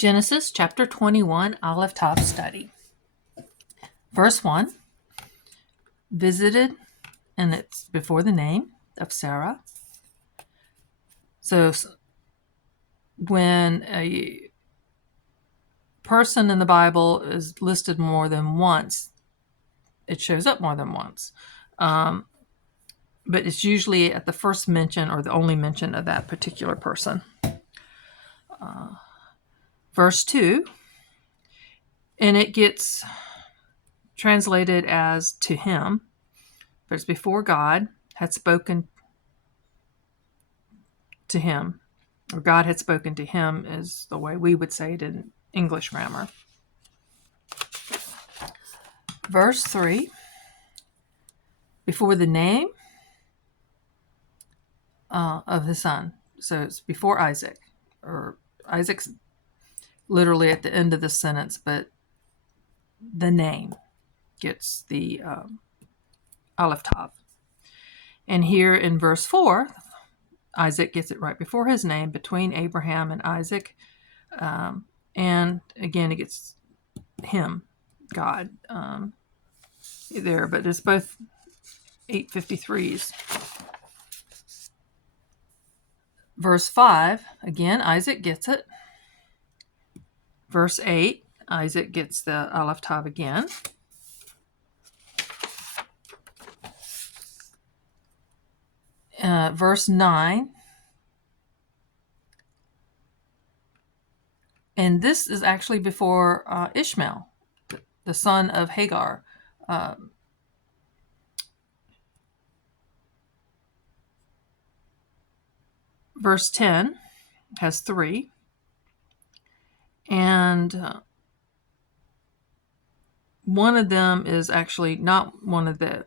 Genesis chapter 21, Aleph Tav study. Verse 1, visited, and it's before the name of Sarah. So when a person in the Bible is listed more than once, it shows up more than once. But it's usually at the first mention or the only mention of that particular person. Verse 2, and it gets translated as to him, but it's before God had spoken to him, or God had spoken to him is the way we would say it in English grammar. Verse 3, before the name of the son. So it's before Isaac, or Isaac's literally at the end of the sentence, but the name gets the Aleph Tav. And here in verse 4, Isaac gets it right before his name, between Abraham and Isaac. And again, it gets him, God, there, but it's both 853s. Verse 5, again, Isaac gets it. Verse 8, Isaac gets the Aleph Tav again. Verse 9, and this is actually before Ishmael, the son of Hagar. Verse 10 has 3, and one of them is actually not one of the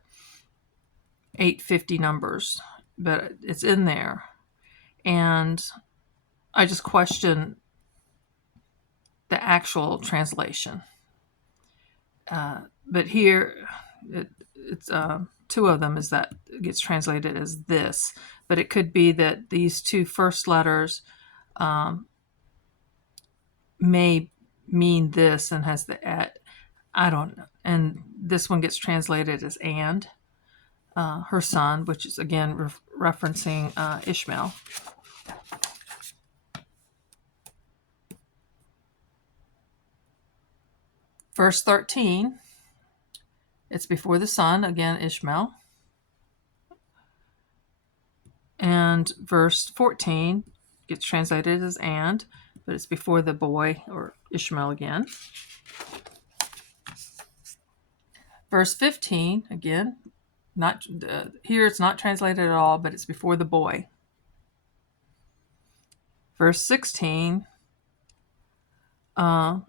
850 numbers, but it's in there. And I just question the actual translation. But here, it's two of them is that it gets translated as this, but it could be that these two first letters may mean this and has the at. I don't know. And this one gets translated as and, her son, which is again referencing Ishmael. Verse 13, it's before the son, again, Ishmael. And verse 14 gets translated as and, but it's before the boy, or Ishmael again. Verse 15, again, not here it's not translated at all, but it's before the boy. Verse 16, and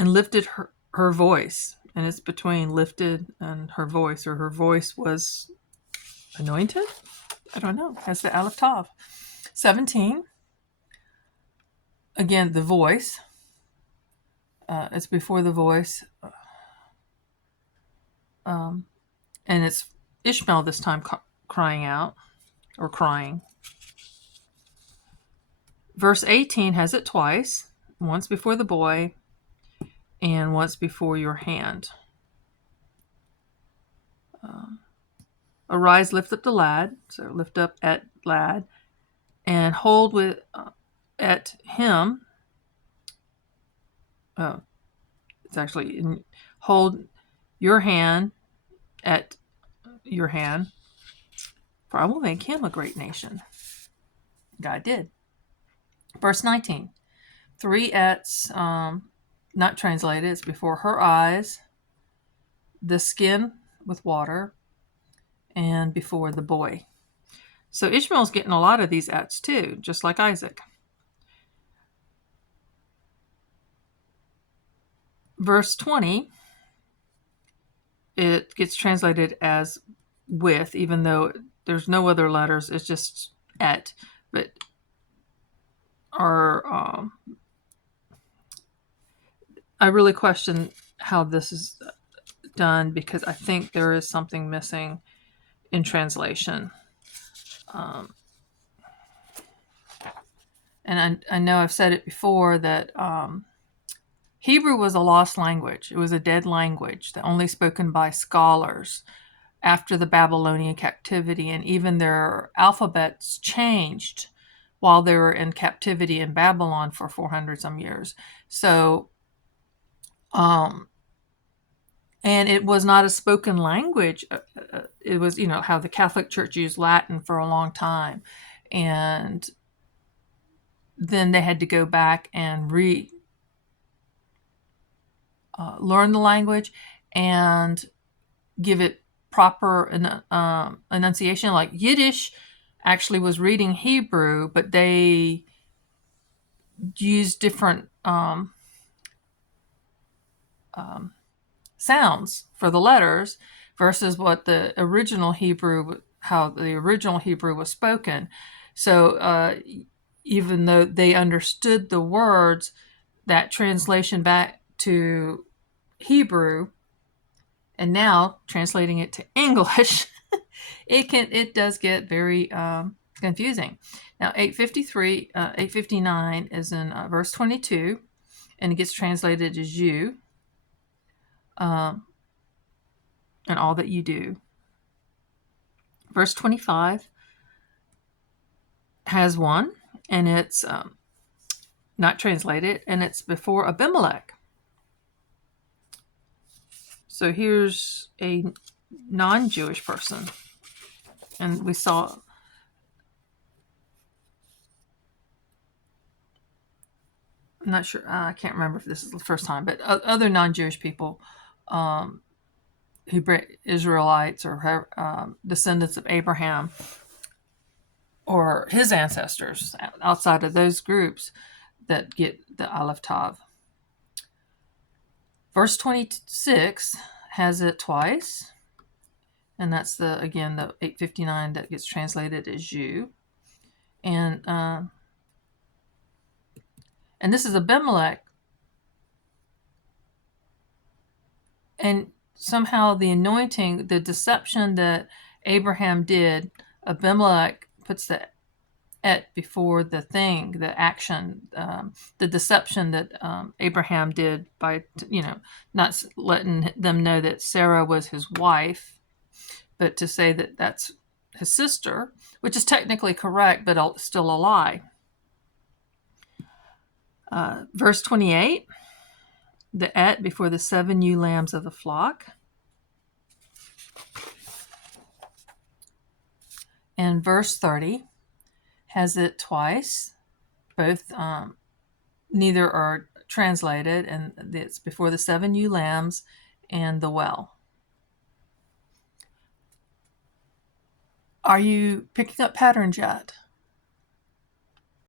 lifted her voice, and it's between lifted and her voice, or her voice was anointed? I don't know. Has the Aleph Tav. 17, again, the voice. It's before the voice. And it's Ishmael this time crying out, or crying. Verse 18 has it twice, once before the boy and once before your hand. Arise, lift up the lad, so lift up at lad, and hold with at him. Oh, it's actually hold your hand at your hand, for I will make him a great nation. God did. Verse 19, 3 ets, not translated, it's before her eyes, the skin with water, and before the boy. So Ishmael's getting a lot of these ets too, just like Isaac. Verse 20, it gets translated as with, even though there's no other letters, it's just et. But I really question how this is done, because I think there is something missing in translation. and I know I've said it before, that Hebrew was a lost language. It was a dead language, that only spoken by scholars after the Babylonian captivity, and even their alphabets changed while they were in captivity in Babylon for 400 some years. So, and it was not a spoken language. It was, how the Catholic Church used Latin for a long time. And then they had to go back and learn the language and give it proper enunciation. Like Yiddish actually was reading Hebrew, but they used different sounds for the letters versus what the original Hebrew, how the original Hebrew was spoken. So even though they understood the words, that translation back to Hebrew and now translating it to English, it does get very confusing. Now 859 is in verse 22, and it gets translated as you, and all that you do. Verse 25 has one, and it's not translated, and it's before Abimelech. So here's a non-Jewish person, and we saw, I'm not sure, I can't remember if this is the first time, but other non-Jewish people, Hebrew Israelites or descendants of Abraham or his ancestors outside of those groups, that get the Aleph Tav. Verse 26 has it twice, and that's the 859 that gets translated as you, and this is Abimelech, and somehow the anointing, the deception that Abraham did, Abimelech puts the et before the thing, the action, the deception that Abraham did by, not letting them know that Sarah was his wife, but to say that that's his sister, which is technically correct, but still a lie. Verse 28, the et before the 7 ewe lambs of the flock. And verse 30 has it twice. Both, neither are translated, and it's before the 7 ewe lambs and the well. Are you picking up patterns yet?